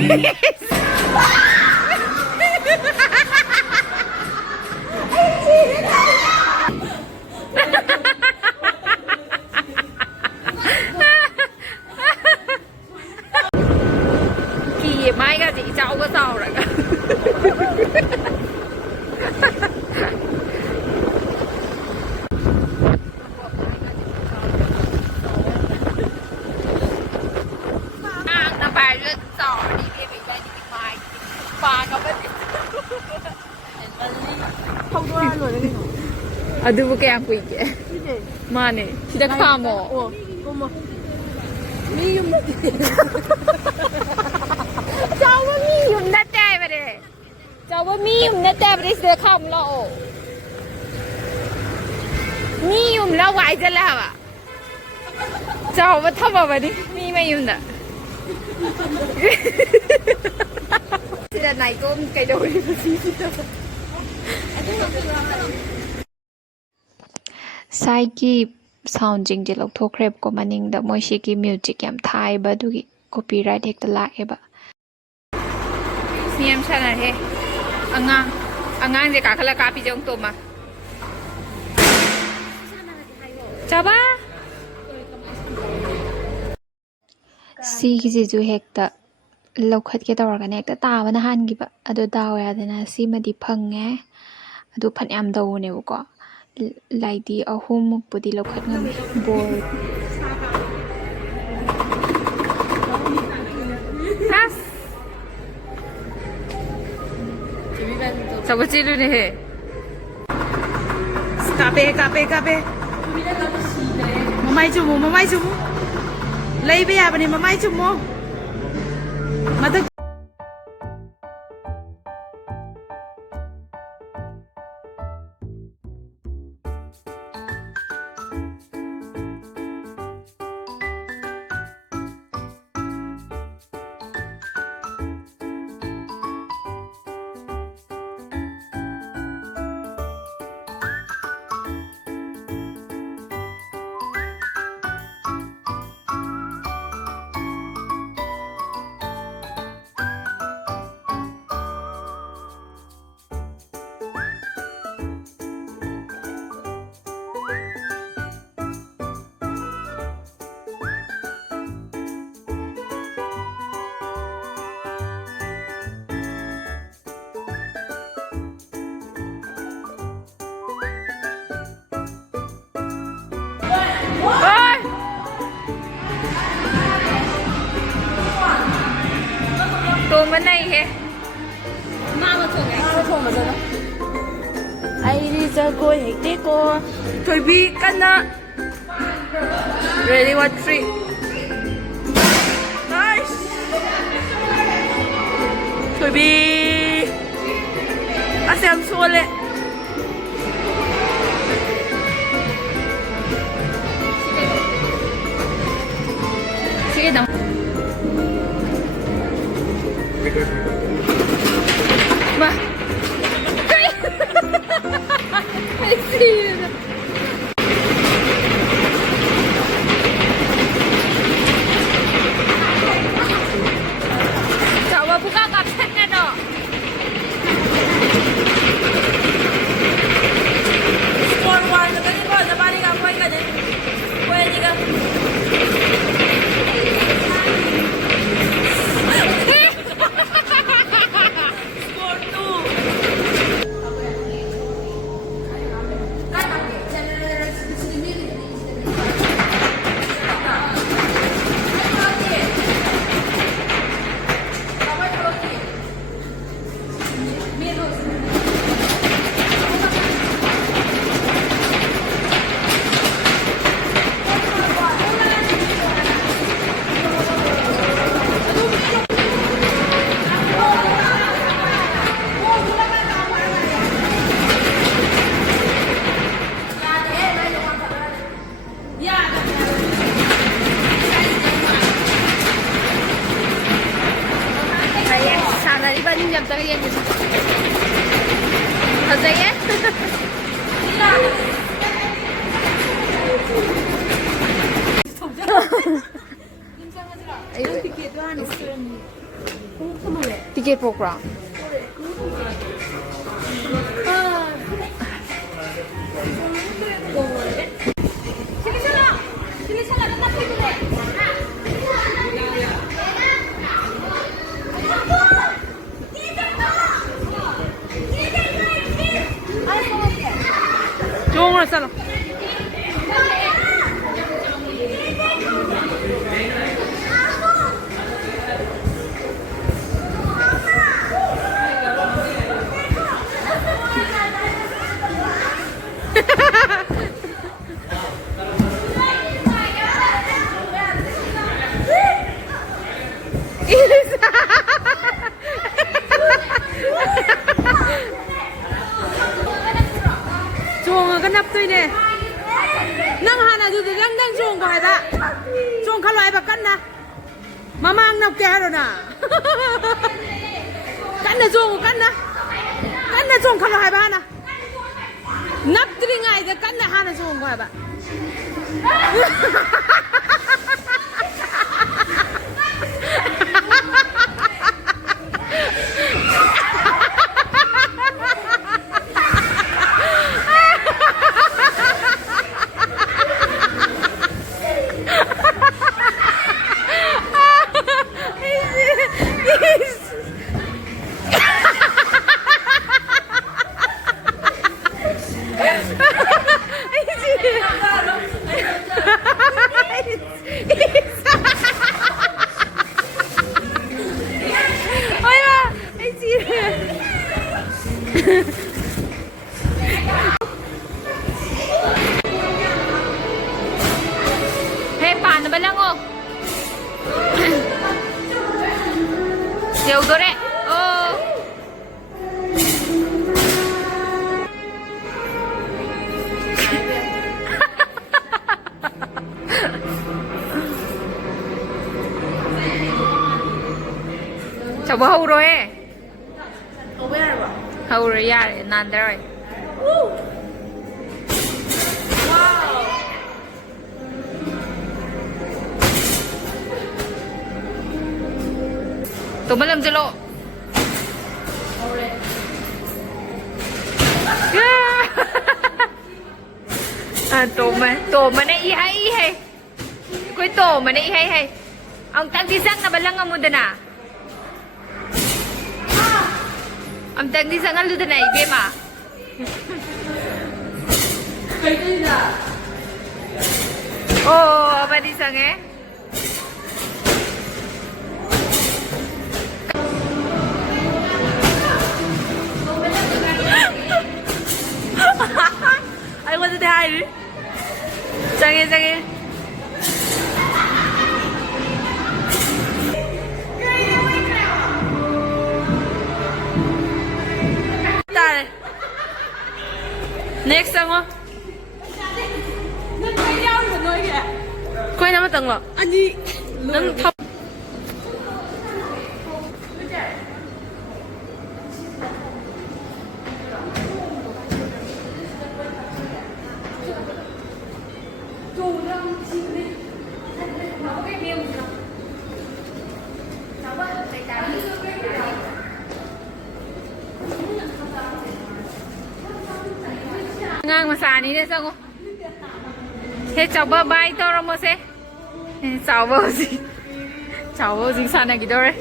ขี่ไม้ก็จีเจ้าก็เจ้าเลยกันAduh bukan yang kuih ke? Mana? Tidak kamu. Oh, kamu. Mium nanti. Jauh mium nanti pada. Jauh mium nanti pada sudah kamu lah. Mium lah wajah lah apa? Jauh apa apa pada? Mium dah. Sudah naik kom kayak doi bersih. Saiki sound jing je lok thokre ko maning da moi shi ki music yam thai ba du gi copyright hek ta la e ba siam chana he angang je ka khala ka pi jong to ma chaba si ki je ju hek ta lokhat ke tawra ka nek ta ta ba na han gi ba adu daw ya de na si ma di phang nge adu phan yam do ne ko Lady ahum pudi lokhat ngami bor has sabar cilu ni he kape mamai cumu lay be apa ni mamai cumu mata तो मन नहीं है मामा थोंगे जरा आई जगो हेक्टे को कोई भी करना ready 1 3 nice कोई भी ऐसे हम सोले sige dong Ma. I see it. Coba buka kapsennya dong. Skor warna tadi kok ada paling apa yang ada? Kue juga. ticket program Chuông rồi sao nào? chuông cái nắp tôi nè năng hà này thì đang đang chuông gọi ta chuông khá loại bạc cân nè mà mang nắp kè rồi nè cân nè chuông khá loại ba nè nắp thì ngay cái cân nè hà này chuông gọi ba Hey, paano ba lang oh? Deodore. Oh. 저거 하우로 해. 하우로 야, 난데. Tụi mới làm zelo. À, tụi mà này hay. Quay tụi mà này hay. Ông tăng đi sang na balang ang muda na. Ông tăng đi sang ang luda na ibe ma. Oh, apa di sang eh? I want to hide. Sang. Next sang không? Quay nào mà tầng rồi? Anh đi. Nâng thấp. ngang mà xà ní đấy sao không? Thế cháu bơ bay to ra một xe. Cháu bơ gì xà này cái đâu đấy?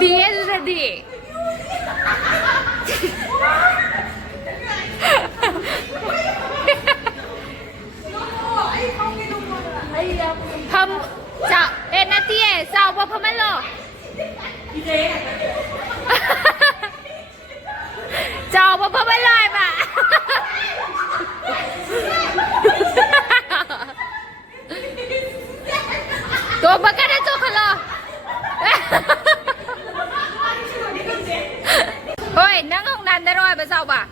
Đi ra đi. Hâm chào em nãy tiề sao bao phâm lo chào bao phâm lại mà tôi bắt cái đấy tôi không lo ôi nắng không đàn đây rồi mà sao bà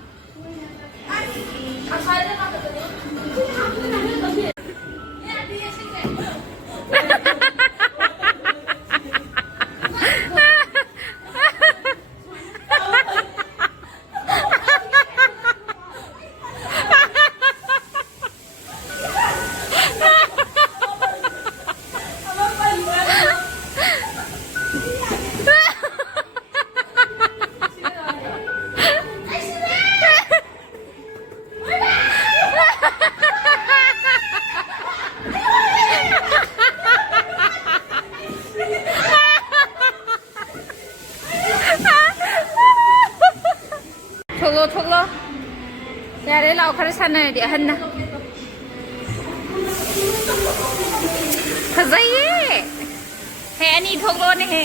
ꯁꯥꯟꯅꯔꯗꯤ ꯑꯍꯟꯅ ꯐꯖꯩꯌꯦ ꯍꯦ ꯑꯅꯤ ꯊꯣꯛꯂꯣꯅꯦ ꯍꯦ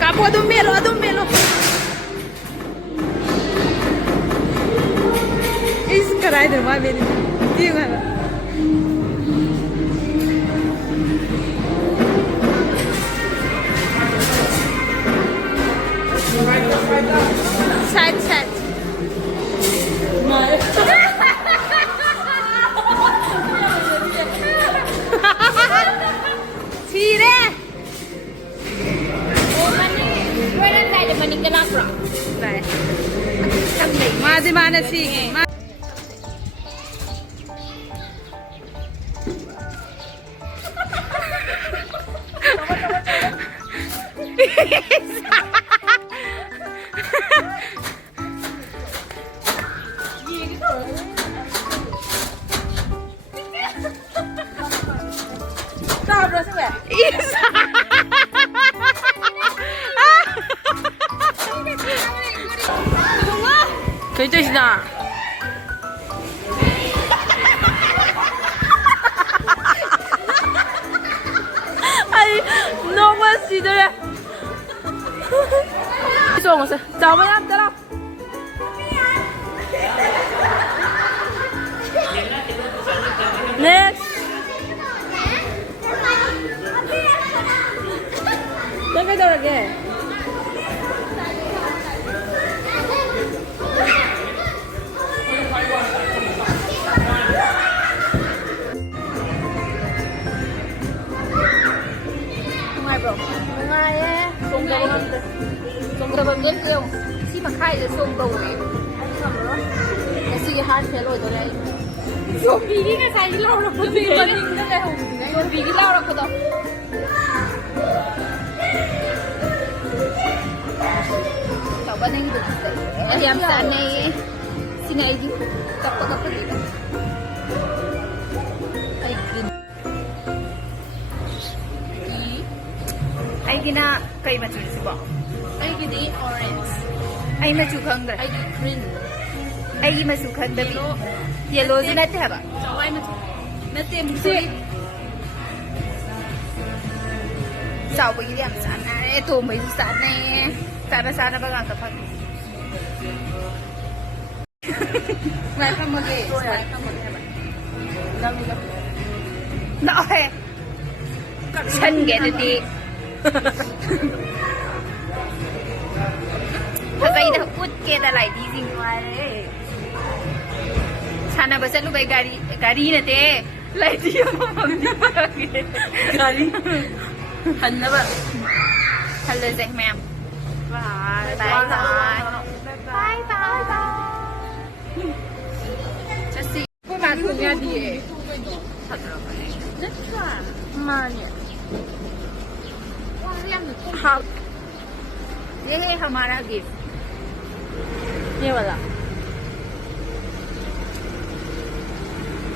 Kamu adum melo, adum melo. Is karay de ma beni. Diyo nga. Side, side. Sire. Maning ka lang, bro. Này. Ma di mana sih? Ma. Tahu berapa sih? Isa. Kayaknya Ay, no más si dole. Eso vamos a. Chao, voy a entrar. Next. ¿Qué tal qué? Bro, ngay á, sung đầu lắm rồi. Sung đầu vẫn yêu. Xí mà khai rồi sung đầu này. Cái gì hát thế rồi tôi đây. Sung vì cái sai lâu rồi, vì cái này không. Vì cái lâu rồi cô đâu. Cậu bên đây được đấy. Em làm sao này? Xin này chứ. Cặp cái gì đó. Aigina kay machu sibo. Aigidi orange. Ai machu khangdra. Aigi green. Aigi machu khangda bi. Yellow ji natte haba. Chawai machu. Natte musuri. Chau bi yam san na to mai san ne. Sana ba ga ka phak. Ngai kam mage. Ngai kam mage haba. Dami dami. Na he. Chan ge de di. Thật ra đã cút kia đã lại đi gì ngoài đấy. Sana bớt lúc bây gari này thế lại đi mà không đi vào kia. Gari. Hành đó bạn. Hello dạy mẹ. Bye bye bye bye. Just see. Cô mà thường nghe đi. Thật rồi. Rất là mà nhỉ. हाँ ये है हमारा gift ये वाला